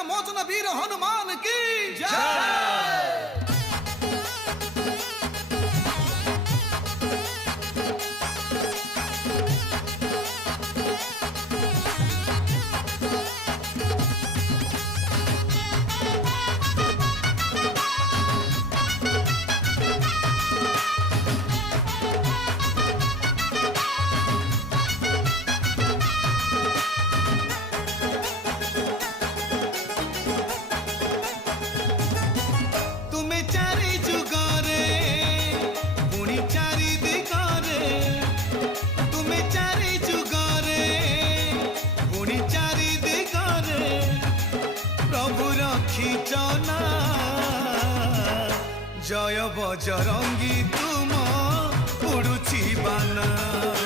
विघ्न मोचन वीर हनुमान की जय। जय बजरंगी तुम उड़ुची बाना।